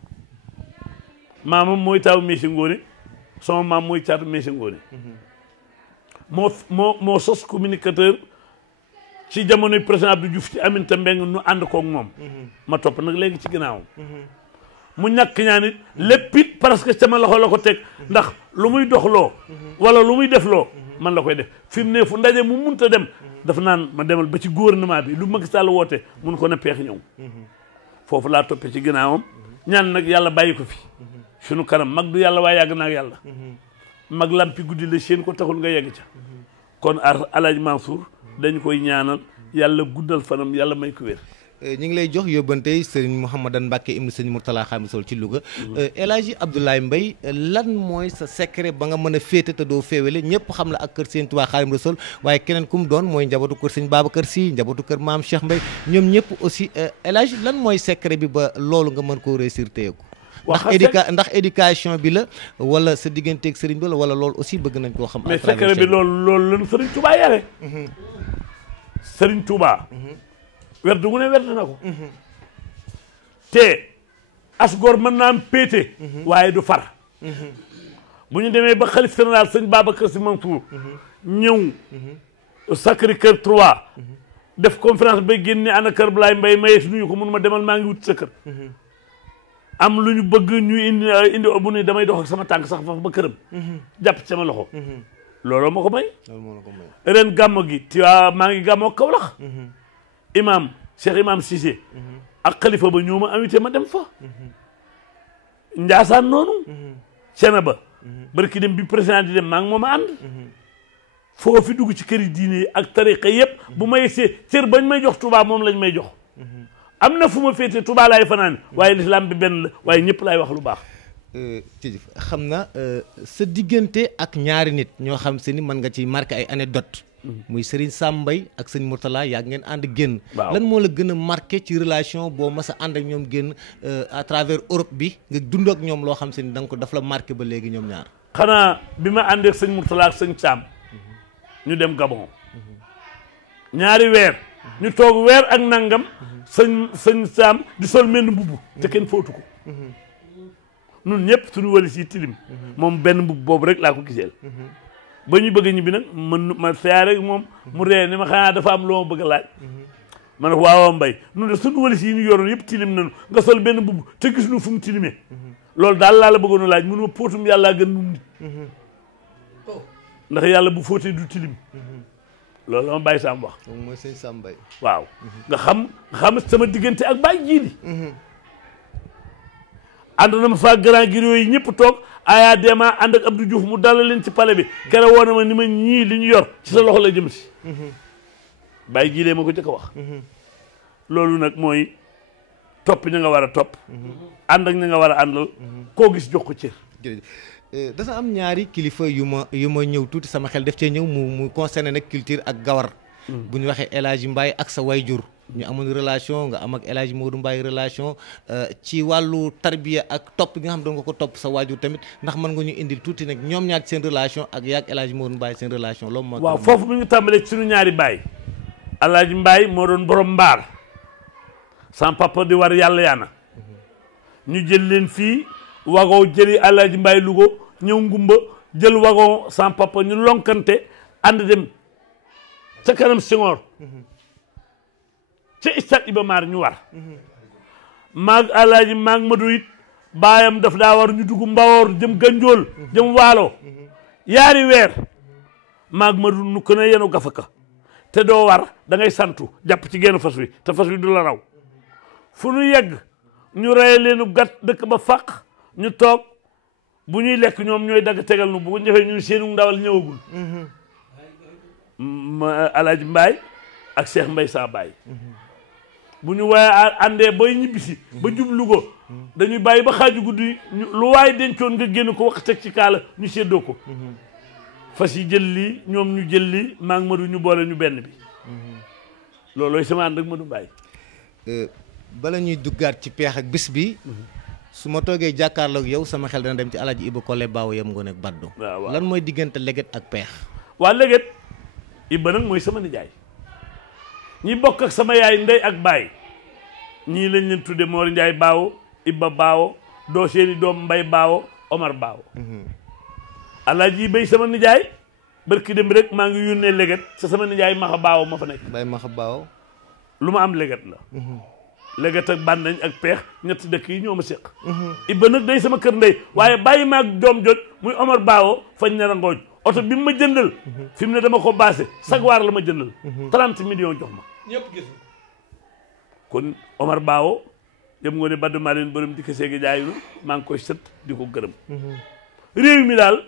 maamam mooy taaw Meesi Ngoone sama maam mooy caatu Meesi Ngoone moo sos communicateur ci jamonoy président Abdou Diouf ci Aminata Mbengue nu ànd koog moom ma topp nag léegi ci ginnaawam mu ñàkk ñaan it lépp it parce que sama loxo la ko teg ndax lu muy doxloo wala lu muy defloo man la koy def fi mu ne fu ndaje mu munta dem dafa naan ma demal ba ci gouvernement bi lu Macky Sall woote mun ko na peex ñëw foofu laa toppee ci ginnaawam ñaan nag yàlla bàyyi ko fi sunu kanam mag du yàlla waaye yàgg naag yàlla mag lampi guddi la seen ko taxul nga yegg ca kon El Hadji Mansour dañ koy ñaanal yàlla guddal fanam yàlla may ko wér. ñu ngi lay jox yóbbante Serigne Mouhamadan Mbacke ibn Serigne Mourtala Xaami Sol ci Louga. El Hadji Abdoulaye Mbaye lan mooy sa secret ba nga mën a féete te doo féewale ñëpp xam la ak kër Serigne Touba Xaadimu Rasuul waaye keneen ku mu doon mooy njabootu kër Serigne Babacar Sy njabootu kër Maam Cheikh Mbaye ñoom ñëpp aussi El Hadji lan mooy secret bi ba loolu nga mën koo réussir téye ko. ndax éducation bi la wala sa digganteeg Serigne bi la wala loolu aussi bëgg nañ koo xam. mais secret bi loolu lan Serigne Touba yare Serigne Touba. werd gu ne werd na ko. te as góor mën naa am péete. waaye du far. bu ñu demee ba xalif général sëñ Babacar Sy Mansour ñëw Sacré-Cœur 3 def conférence ba génne ana kër Abdoulaye Mbaye mayees nuyu ko mun ma demal maa ngi wut sa kër. am lu ñu bëgg ñu indi bu ne damay dox ak sama tànk sax foofu ba këram. jàpp ci sama loxo. looloo ma ko may. ren gàmmo gi Tiwaa maa ngi gàmmoo Kaolack. imam Cheikh Imam Cissé. ak xalifa ba ñoo ma invité ma dem fa. Njaasaan noonu. cene ba. barki dem bi président di dem maa ngi moom a ànd. foofu dugg ci kër yi diine yi ak tariqa yëpp bu ma yegsee cër bañ may jox Touba moom lañ may jox. am na fu ma féete Touba laay fanaan waaye lislaam bi benn la waaye ñëpp laay wax lu baax. ci xam na sa diggante ak ñaari nit ñoo xam se ni mën nga ci marqué ay anecdote muy Serigne Sam Mbaye ak sëñ Mourtala yàgg ngeen ànd génn. lan moo la gën a marqué ci relation boo mas a ànd ak ñoom génn à travers Europe bi nga dund ak ñoom loo xam se ni da nga ko daf la marqué ba léegi ñoom ñaar. xanaa bi ma àndee ak sëñ Mourtala ak sëñ Sam ñu dem Gabon ñaari weer ñu toog weer ak nangam sëñ Saam di sol menn mbubb te kenn fóotu ko nun ñëpp suñu walis yi tilim moom benn mbubb boobu rek laa ko giseel ba ñu bëgg ñibbi nag ma siyaare rek moom mu ree ni ma xanaa dafa am loo ma bëgg a laaj ma ne ko waaw mbay nun de suñu walis yi ñu yoroon yëpp tilim nañu nga sol benn mbubb te gis nu fu mu tilimee loolu daal laa la bëggoon a laaj mënu ma póotum yàllaa gën nun nit ndax yàlla bu fóotee du tilim loolu la ma bàyyi Sam wax moom mooy sëñ Sam Mbaye waaw nga xam sama diggante ak bàyyi jiili ànd na ma faa grand giro yi ñëpp toog aya dema ànd ak Abdou Diouf mu dalal leen ci palais bi kere woon na ma ni ma ñii li ñu yor ci sa loxo la jëm si bàyyi jiilee ma ko jëkk a wax loolu nag mooy topp ña nga war a topp ànd ak ña nga war a àndal koo gis jox ko cër dafa am ñaari kilifa yu ma ñëw tuuti sama xel def cee ñëw mu concerné nag culture ak gawar bu ñu waxee El Hadji Mbaye ak sa wayjur ñu amoon relation nga am ak El Hadji Modou Mbaye relation ci wàllu tarbiya ak topp gi nga xam doon nga ko topp sa waajur tamit ndax mën nga ñu indil tuuti nag ñoom ñaar seen relation ak yaag El Hadji Modou Mbaye seen relation loolu moo waaw foofu mi ngi tàmbalee ci suñu ñaari baay El Hadji Mbaye moo doon borom mbaar sama papa di war yàlla yaana ñu jël leen fii wagoo jëli El Hadji Mbaye Louga ñëw ngumba jël wagon sama papa ñu lonkante ànd dem ca kanam Senghor ca stade Iba Mar ñu war maag alaaji maag Madu it baayam daf daa war ñu dugg Mbawoor jëm Ganjool jëm Waalo yaari weer maag Madu nu ko ne yenu gafaka te doo war da ngay santu jàpp ci genn fas wi te fas wi du la raw fu nu yegg ñu reye leenu gat dëkk ba fàq ñu toog bu ñuy lekk ñoom ñooy dagg tegal nu bu ko defee ñun seenu ndawal ñëwagul Alaaji Mbaay ak Cheikh Mbay saa baay bu ñu waaye àndee bay ñibbisi ba jublu ko dañuy bàyyi ba xaaju guddi lu waay dencoon nga génn ko wax teg ci kaala ñu séddoo ko fas yi jël lii ñoom ñu jël lii maa ngi Madu ñu boole ñu benn bi loolooy sama ànd ak Madu Mbaay bala ñuy duggaat ci peex ak bis bi su ma toogee jàkkaarloog yow sama xel dana dem ci Alaaji Iba Collé Baaw yam ngoon ak baddu lan mooy diggante leget ak peex waa leget Iba nag mooy sama nijaay ñi bokk ak sama yaay ndey ak baay ñii lañ leen tudde Moor Njaay Baawo Iba Baawo doo seeni doom Mbay Baawo Omar Baawo Alaaji Bay sama nijaay barki dem rek maa ngi yónnee leget sa sama nijaay Maxa Baawo ma fa nekk Bay Maxa Baawo lu ma am leget la leget ak bàndañ ak peex ñetti dëkk yi ñoo ma séq Iba nag day sama kër ndey waaye bàyyi maag doom joj muy Omar Baawo fañ nar a ngooj oto bi mu ma jëndal fi mu ne dama ko baase sagwaar la ma jëndal 30 millions jox ma ñëpp gis kon Omar Baawo yëm nga ne baddu maa leen borom di ko seegi jaayu maa ngi koy sët di ko gërëm réew mi daal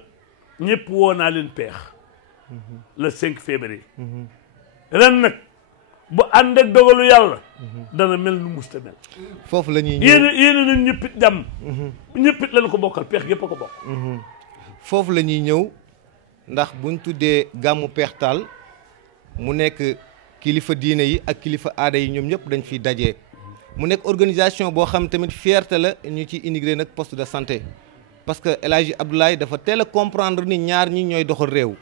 ñëpp woo naa leen peex le 5 février ren nag bu ànd ak dogalu yàlla dana mel nu musta mel foofu la ñuy ñëw yéene nañ ñëppit jàmm ñëppit lañ ko bokkal peex yëpp a ko bokk foofu la ñuy ñëw ndax buñ tuddee gàmmu peextaal mu nekk kilifa diine yi ak kilifa aada yi ñoom ñëpp dañ fiy dajee mu nekk organisation boo xam tamit fierté la ñu ci intégré nag poste de santé parce que El Hadji Abdoulaye dafa teel a comprendre ni ñaar ñi ñooy doxal réew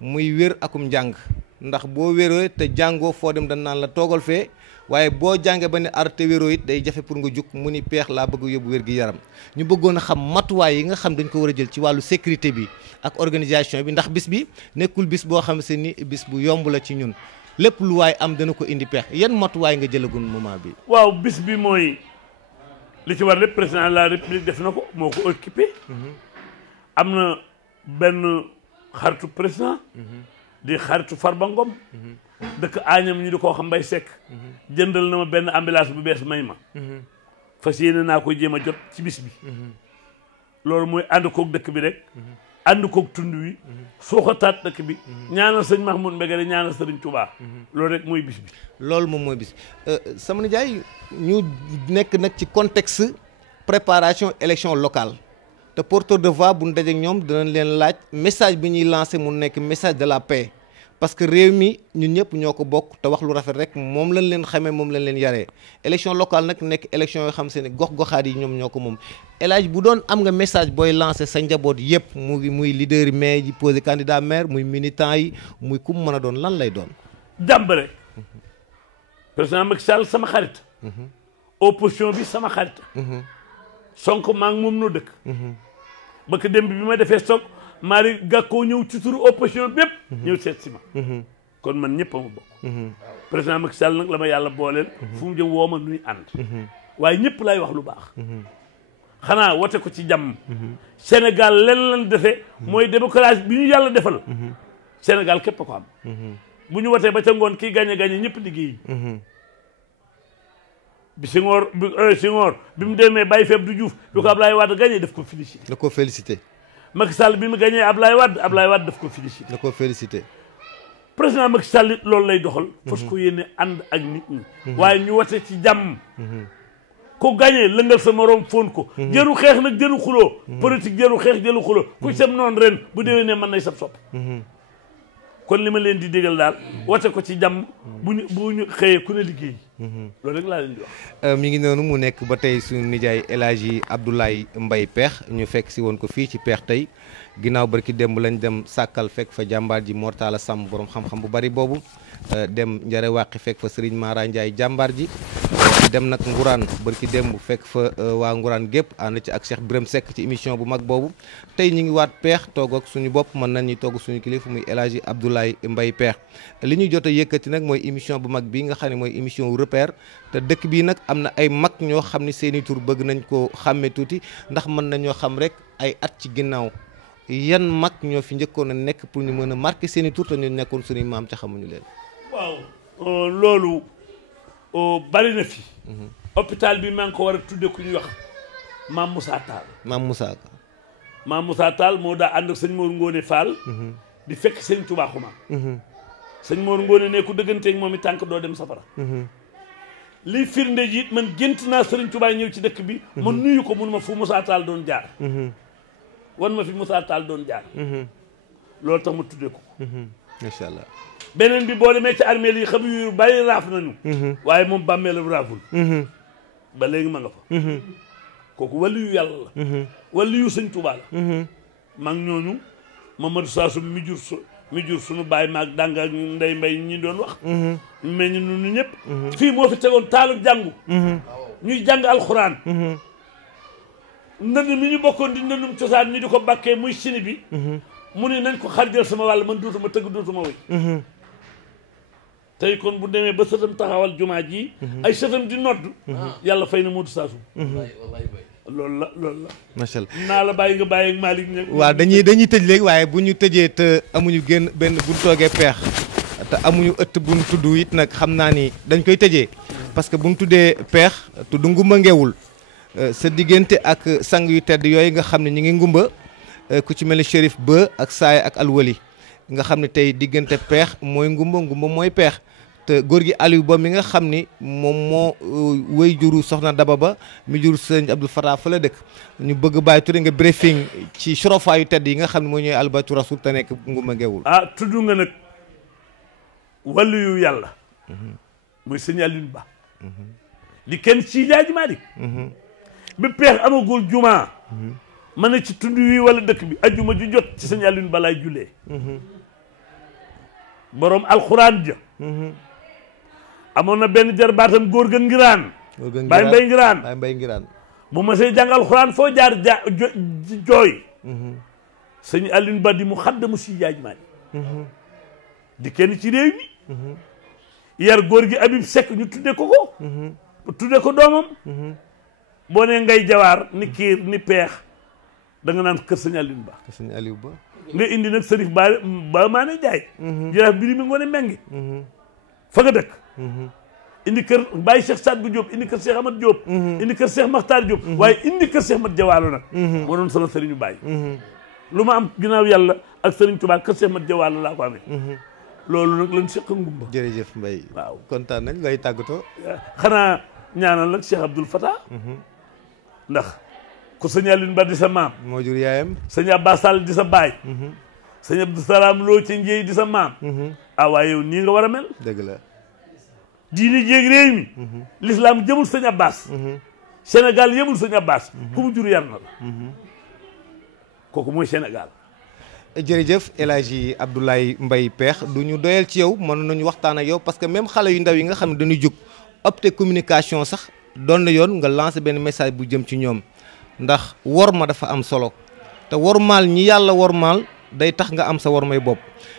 muy wér akum njàng ndax boo wéroo te jàngoo foo dem dañ naan la toogal fee waaye boo jàngee ba ne ar te wéroo it day jafe pour nga jug mu ni peex laa bëgg yóbbu wér gi yaram ñu bëggoon a xam matuwaay yi nga xam dañ ko war a jël ci wàllu sécurité bi ak organisation bi ndax bis bi nekkul bis boo xam se ni bis bu yomb la ci ñun lépp lu waay am dana ko indi peex yan matuwaay nga jëlagul moment bi waaw bis bi mooy li ci war lépp président de la république def na ko moo ko occupé am na benn xaritu président di xaritu Farba Ngom dëkk Agnam ñu di koo xam Mbay Sekk jëndal na ma benn ambulance bu bees may ma fas yéene naa ko jéem a jot ci bis bi loolu mooy ànd koog dëkk bi rek ànd koog tund wi suuxataat dëkk bi ñaanal sëñ Mahmoud Mbegere ñaanal sëriñ Touba loolu rek mooy bis bi loolu moom mooy bis sama nijaay ñu nekk nag ci contexte préparation élection locale te porteur de voix bu ñu dajeek ñoom dinañ leen laaj message bi ñuy lancé mu nekk message de la paix parce que réew mi ñun ñëpp ñoo ko bokk te wax lu rafet rek moom lañ leen xamee moom lañ leen yaree élection locale nag nekk élection yoo xam se ne gox-goxaat yi ñoom ñoo ko moom El Hadj bu doon am nga message booy lancé sa njaboot yëpp muy leader yi maire yi posé candidat maire muy militant yi muy ku mu mën a doon lan lay doon. jàmb rek président Macky Sall sama xarit. opposition bi sama xarit. Sonko maa ngi moom noo dëkk. ba ko démb bi ma defee soog Malick Gakou ñëw ci turu opposition bépp ñëw seet si ma. kon man ñëpp a ma bokk. président Macky Sall nag la ma yàlla booleel. fu mu jëm woo ma nuy ànd. waaye ñëpp lay wax lu baax. xanaa wote ko ci jàmm. Sénégal len lan defee. mooy démocratie bi ñu yàlla defal. Sénégal képp a ko am. bu ñu wotee ba ca ngoon kii gagné ñëpp liggéey. bi Senghor bi mu demee bàyyi feeb du Diouf bi ko Ablaye Wade gagné daf ko félicité. da koo félicité. Macky Sall bi mu gagné Ablaye Wade daf ko félicité. da koo félicité. président Macky Sall it loolu lay doxal. fas ko yéene ànd ak nit ñi. waaye ñu wote ci jàmm. ku gagné lëngal sa morom fóon ko. jëru xeex nag jëru xuloo. politique jëru xeex jëru xuloo. ku ci sam noonu ren bu déwénee mën nay sab sopp. kon li ma leen di déggal daal wote ko ci jàmm bu ñu xëyee ku ne liggéey. loolu rek laa leen di wax. mi ngi noonu mu nekk ba tey suñu nijaay El Hadji Abdoulaye Mbaye Pekh ñu fekk si woon ko fii ci Pekh tey ginnaaw barki démb lañ dem sàkkal fekk fa jàmbaar ji Mortala Samb borom xam-xam bu bari boobu dem njare wàqi fekk fa Serigne Mara Ndiaye jàmbaar ji dem nag Ngourane barki démb fekk fa waa Ngourane gépp ànd ci ak Cheikh Birame Seck ci émission bu mag boobu tey ñu ngi waat Pekh toog ak suñu bopp mën nañu togg suñu kilifa muy El Hadji Abdoulaye Mbaye Pekh li ñuy jot a yëkkati nag mooy émission bu mag bi nga xam ne mooy émission repère te dëkk bii nag am na ay mag ñoo xam ne seeni tur bëgg nañ ko xàmme tuuti ndax mën nañoo xam rek ay at ci ginnaaw yan mag ñoo fi njëkkoon a nekk pour ñu mën a marqué seeni tur te ñu nekkoon suñuy maam ca xamuñu leen. waaw loolu bari na fi. hôpital bi maa ngi ko war a tudde ku ñuy wax maam Moussa Tall. maam Moussa Tall moo daa ànd ak sëñ Mor Ngone Fall. di fekk sëñ Touba Xuma. sëñ Mor Ngone ne ku dëgganteeg moom i tànk doo dem safara. lii firnde ji it man gént naa Sëriñ Touba ñëw ci dëkk bi. ma nuyu ko mun ma fu Moussa Tall doon jaar. wan ma fi Moussa Tall doon jaar. loolu tax ma tudde ko. macha allah. beneen bi boo demee ci armeel yi xam yu bari raaf nañu. waaye moom bàmmeelam raaful. ba léegi ma nga fa. kooku waliyu yàlla la. waliyu sëñ Touba la. maa ngi ñooñu Mamadou Sassou mi jur suñu baay maag dàng ak ndey mbay ñi doon wax. mais ñun ñëpp. fii moo fi tegoon taalu jàngu. ñuy jàng alxuraan. ndënd mi ñu bokkoon di ndëndum cosaan ñu di ko bàkkee muy sini bi. mu ne nañ ko xarjal sama wàll man dootuma tëgg dootuma wéy. tey kon bu demee ba sëtam taxawal jumaa ji ay sëtam di nodd yàlla fay na Modou Sassou. loolu la macha allah naa la bàyyi nga bàyyi ak Malick ña. waaw dañuy tëj léegi waaye bu ñu tëjee te amuñu génn benn bu ñu toogee Pekh te amuñu ëtt bu ñu tudd it nag xam naa ni dañ koy tëjee parce que bu ñu tuddee Pekh tudd Ngumba Ngeewul sa diggante ak sang yu tedd yooyu nga xam ne ñu ngi ngumba ku ci mel ni Chérif Ba ak Saay ak Alwali nga xam ne tey diggante Pekh mooy ngumba mooy Pekh te góor gi Aliou Ba mi nga xam ni moom moo wéy juru soxna Daba Ba mi jur sëñ Abdou Fatah fa la dëkk ñu bëgg bàyyi tuuti nga briefing ci surafaa yu tedd yi nga xam ne moo ñooy albatu rasul te nekk ngumba ngeewul. tudd nga nag wàllu yu yàlla muy sëñ Aliou Ba li kenn ci jaaji Malick bi Pekh amagul jumaa ma ne ci tund wi wala dëkk bi ajjuma ju jot ci sëñ Aliou Ba laay jullee borom alxuraan ja amoon na benn jarbaatam góor ga ngiraan Baye Mbaye ngiraan bu ma see jàng alxuraan foo jaar jooy sëñ Aliou Ba di mu xaddamu si jaaj maani di kenn ci réew mi yar góor gi Habib Seck ñu tudde ko tudde ko doomam boo ne ngay jawaar ni kiir ni Pekh da nga naan kër sëñ Aliou Ba nga indi nag sërif ba maa ne jaay jaraaf biri mi ngoone mengi fa nga dëkk indi kër Baye Cheikh Saad bu Diop indi kër Cheikh Amad Diop indi kër Cheikh Makhtar Diop waaye indi kër Cheikh Mat Jawaalo nag moo doon sama sëriñu Baye lu ma am ginnaaw yàlla ak sëriñ Tuubaa kër Cheikh Mat Jawaalo laa ko amee loolu nag lañ seq ngumba jërëjëf Mbaye waaw kontaan nañ lay tàggatoo xanaa ñaanal nag Cheikh Abdoul Fatah ndax ku sëñ Aliou Ba di sa maam moo jur yaayam sëñ Abbas Sall di sa baay sëñ Abdou Salaam loo ca njëy di sa maam ah waaye yow nii nga war a mel dëgg la diine jéeg réew mi l'islam jëmul sëñ Abbas Sénégal yëmul sëñ Abbas ku mu jur yar na la kooku mooy Sénégal jërëjëf El Hadji Abdoulaye Mbaye Pekh du ñu doyal ci yow mën nañu waxtaan ak yow parce que même xale yu ndaw yi nga xam ne dañuy jóg opté communication sax doon na yoon nga lancé benn message bu jëm ci ñoom ndax worma dafa am solo te wormaal ñi yàlla wormaal day tax nga am sa wormay bopp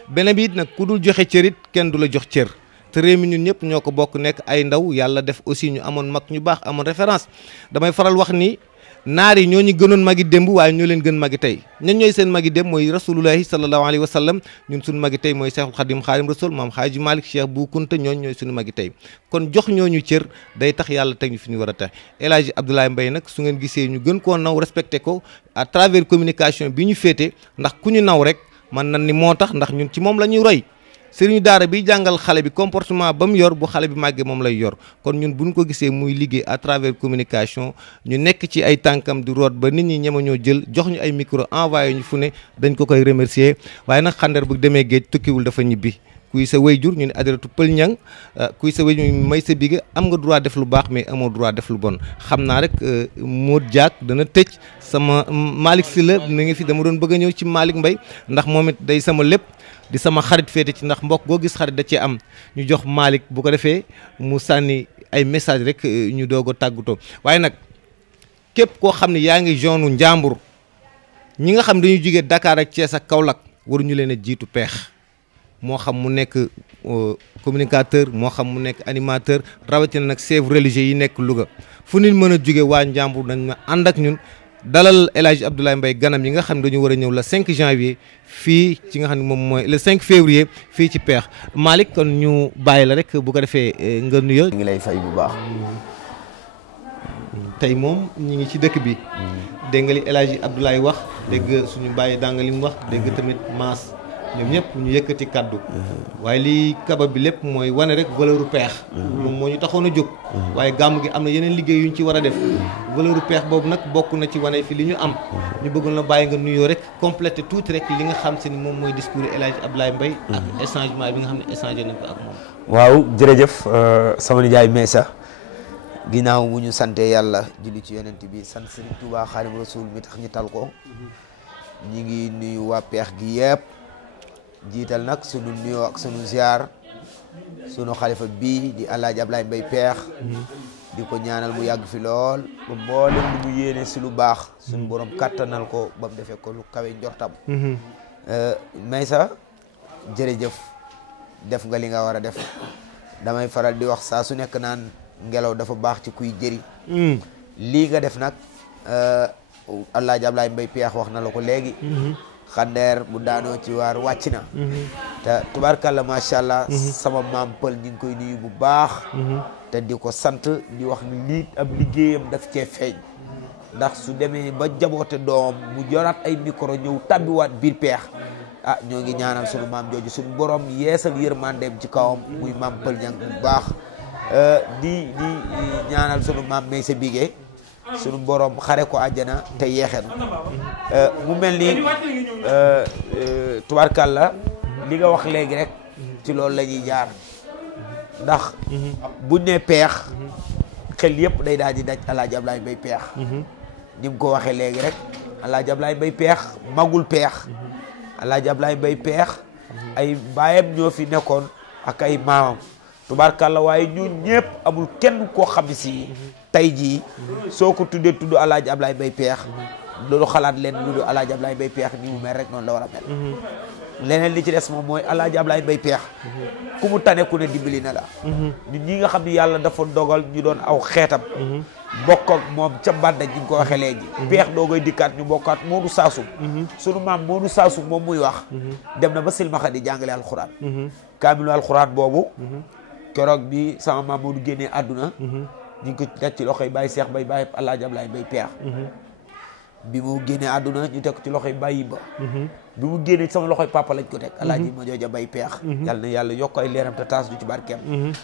beneen bi it nag ku dul joxe cër it kenn du la jox cër te réew mi ñun ñëpp ñoo ko bokk nekk ay ndaw yàlla def aussi ñu amoon mag ñu baax amoon référence damay faral wax ni naar yi ñoo ñu gënoon magi démb waaye ñoo leen gën magi tey ñan ñooy seen magi démb mooy rasulullahi sallallahu alayhi wa sallam ñun suñu magi tey mooy Cheikhul Khadim Khadim Rasul maam Xaaji Malick Cheikh Bou Kounta ñooñ ñooy suñu magi tey kon jox ñooñu cër day tax yàlla teg ñu fi ñu war a tax El Hadji Abdoulaye Mbaye nag su ngeen gisee ñu gën koo naw respecté ko à travers communication bi ñu féete ndax ku ñu naw rek man nan ni moo tax ndax ñun ci moom la ñuy roy sëriñu daara bi jàngal xale bi comportement ba mu yor bu xale bi màggee moom lay yor kon ñun buñ ko gisee muy liggéey à travers communication ñu nekk ci ay tànkam di root ba nit ñi ñema ñoo jël jox ñu ay micro envoyé ñu fu ne dañ ko koy remercier waaye nag xandeer bu demee géej tukkiwul dafa ñibbi kuy sa wayjur ñu ne ajaratu pël ñang kuy sa wayjur ñu may sa bige am nga droit def lu baax mais amoo droit def lu bon xam naa rek Modou Diak dana tëj sama Malick Sylla mi ngi fi dama doon bëgg a ñëw ci Malick Mbaye ndax moom it day sama lépp di sama xarit féete ci ndax mbokk goo gis xarit da cee am ñu jox Malick bu ko defee mu sànni ay message rek ñu doog a tàggatoo waaye nag képp koo xam ne yaa ngi zone Njàmbur ñi nga xam dañuy jógee Dakar ak Thiès ak Kaolack waruñu leen a jiitu Pekh moo xam mu nekk communicateur moo xam mu nekk animateur rawatina nag chef religieux yi nekk Louga fu nit mën a jóge waa Njàmbur dañ ma ànd ak ñun dalal El Hadji Abdoulaye Mbaye ganam yi nga xam ne dañu war a ñëw le 5 janvier fii ci nga xam ne moom mooy le 5 février fii ci Pekh Malick kon ñu bàyyi la rek bu ko defee nga nuyoo. ñu ngi lay fay bu baax. tey moom ñu ngi ci dëkk bi. dégg nga li El Hadji Abdoulaye wax. dégg suñu bàyyi danga li mu wax. dégg tamit Maas ñoom ñëpp ñu yëkkati kaddu. waaye lii kaba bi lépp mooy wane rek valeur u Pekh. moom moo ñu taxoon a jóg. waaye gàmm gi am na yeneen liggéey yu ñu ci war a def. valeur u Pekh boobu nag bokk na ci wane fi li ñu am. ñu bëggoon la bàyyi nga nuyoo rek complété tuuti rek li nga xam si ni moom mooy discours El Hadji Abdoulaye Mbaye ak échangement bi nga xam ne échangé nañ ko ak moom. waaw jërëjëf sama nijaay Meesa ginnaaw bu ñu sante yàlla julli ci yonent bi sant Serigne Touba Xaadimu Rasuul mi tax ñu tal ko ñu ngi nuyu waa Pekh gi yëpp jiital nag sunu nuyoo ak sunu ziar sunu xalifa bii di El Hadji Abdoulaye Mbaye Pekh di ko ñaanal mu yàgg fi lool ba mboolem lu mu yéene si lu baax suñu borom kattanal ko ba mu defee ko lu kawe njortam. Meesa jërëjëf def nga li nga war a def damay faral di wax saa su nekk naan ngelaw dafa baax ci kuy jëri lii nga def nag El Hadji Abdoulaye Mbaye Pekh wax na la ko léegi xandeer bu daanoo ci waar wàcc na te tubaarkàlla macha allah sama maam pël ñu ngi koy nuyu bu baax te di ko sant di wax ni lii ab liggéeyam daf cee feeñ ndax su demee ba jaboote doom mu joraat ay micro ñëw tabbiwaat biir Pekh ah ñoo ngi ñaanal sunu maam jooju sunu borom yeesal yërmandeem ci kawam muy maam pël ñang bu baax di ñaanal sunu maam may sa bigee sunu borom xare ko àjjana te yeexenu mu mel ni tubaarkàlla li nga wax léegi rek ci loolu la ñuy jaar ndax buñ ne Pekh xel yëpp day daal di daj El Hadji Abdoulaye Mbaye Pekh ni mu ko waxee léegi rek El Hadji Abdoulaye Mbaye Pekh magul Pekh El Hadji Abdoulaye Mbaye Pekh ay baayam ñoo fi nekkoon ak ay maamam tubaarkàlla waaye ñun ñëpp amul kenn koo xam si tey jii soo ko tuddee tudd El Hadji Abdoulaye Mbaye Pekh loolu xalaat leen lu El Hadji Abdoulaye Mbaye Pekh ni mu mel rek noonu la war a mel leneen li ci des moom mooy El Hadji Abdoulaye Mbaye Pekh ku mu tane ku ne dimbali na la ñun ñi nga xam ne yàlla dafa dogal ñu doon aw xeetam bokk ak moom ca Mbadda ñu ko waxee léegi Pekh doo koy dikkaat ñu bokkaat Moodu Saasum sunu maam Moodu Saasum moom muy wax dem na ba silmaxa di jàngale alxuraan kaamilu alxuraan boobu keroog bi sama maam Moodu génnee àdduna ñu ngi ko teg ci loxoy Baye Cheikh Baye Baye El Hadji Abdoulaye Mbaye Pekh bi mu génnee àdduna ñu teg ci loxoy Baye Ba bi mu génnee sama loxoy papa lañ ko teg El Hadji ma jooja Mbaye Pekh yàlla na yàlla yokk ay leeram te taas du ci barkeem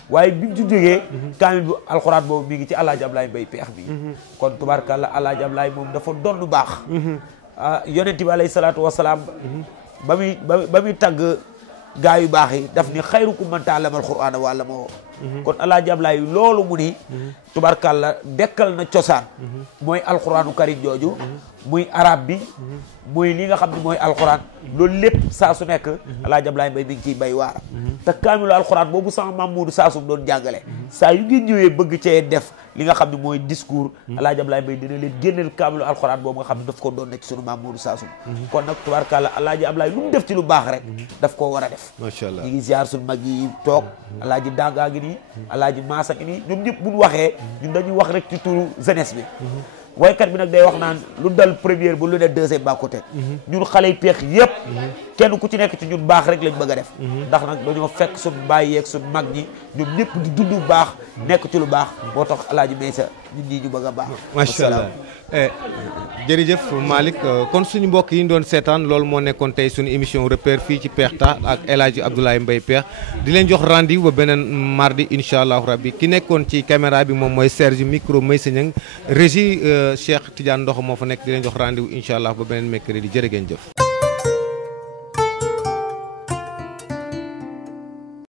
waaye bi mu ci jógee kaamil bu alxuraan boobu mi ngi ci El Hadji Abdoulaye Mbaye Pekh bi kon tubaarkàlla El Hadji Abdoulaye moom dafa doon lu baax yonent bi alayhi salaatu wasalaam ba muy tagg gaa yu baax yi daf ni xayrukum man ta'allama al-Qur'ana wa 'allamahu kon Alaaji Ablaay loolu mu ni tubarkalla dekkal na cosaan mooy alquranu karim jooju muy arab bi muy li nga xam ne mooy alquran loolu lépp saa su nekk Alaaji Ablaay Mbay mi ngi ciy bay waaram te kaamilu alquran boobu sama maam Moodu saasum doon jàngale saa yu ngeen ñëwee bëgg cee def li nga xam ne mooy discours Alaaji Ablaay Mbay dina leen génneel kaamilu alquran boobu nga xam ne daf ko doon nekk sunu maam Moodu saasum kon nag tubarkalla Alaaji Ablaay lu mu def ci lu baax rek daf koo war a def macha allah ñi ngi ziar suñu mag yi toog Alaaji Dangaa ngi nii Alaaji Maasa ngi nii ñoom ñëpp buñ waxee ñun dañuy wax rek ci turu jeunesse bi waykat bi nag day wax naan lu dal première bu lu ne deuxième baa ko teg ñun xale yi peex yëpp kenn ku ci nekk ci ñun baax rek lañ bëgg a def ndax nag dañoo fekk suñ bàyyi yeeg suñ mag ñi ñoom ñëpp di dund bu baax nekk ci lu baax moo tax Alaaji Maysa ñun ñii ñu bëgg a baax macha allah jërëjëf Malick kon suñu mbokk yi ñu doon seetaan loolu moo nekkoon tey suñu émission repère fii ci Pexta ak El Hadji Abdoulaye Mbaye Pekh di leen jox rendez-vous ba beneen mardi incha allahu rabbi ki nekkoon ci caméra bi moom mooy Serge micro Maysa Niang régie Cheikh Tidiane Ndox moo fa nekk di leen jox rendez-vous incha allah ba beneen mercredi jërë ngeen jëf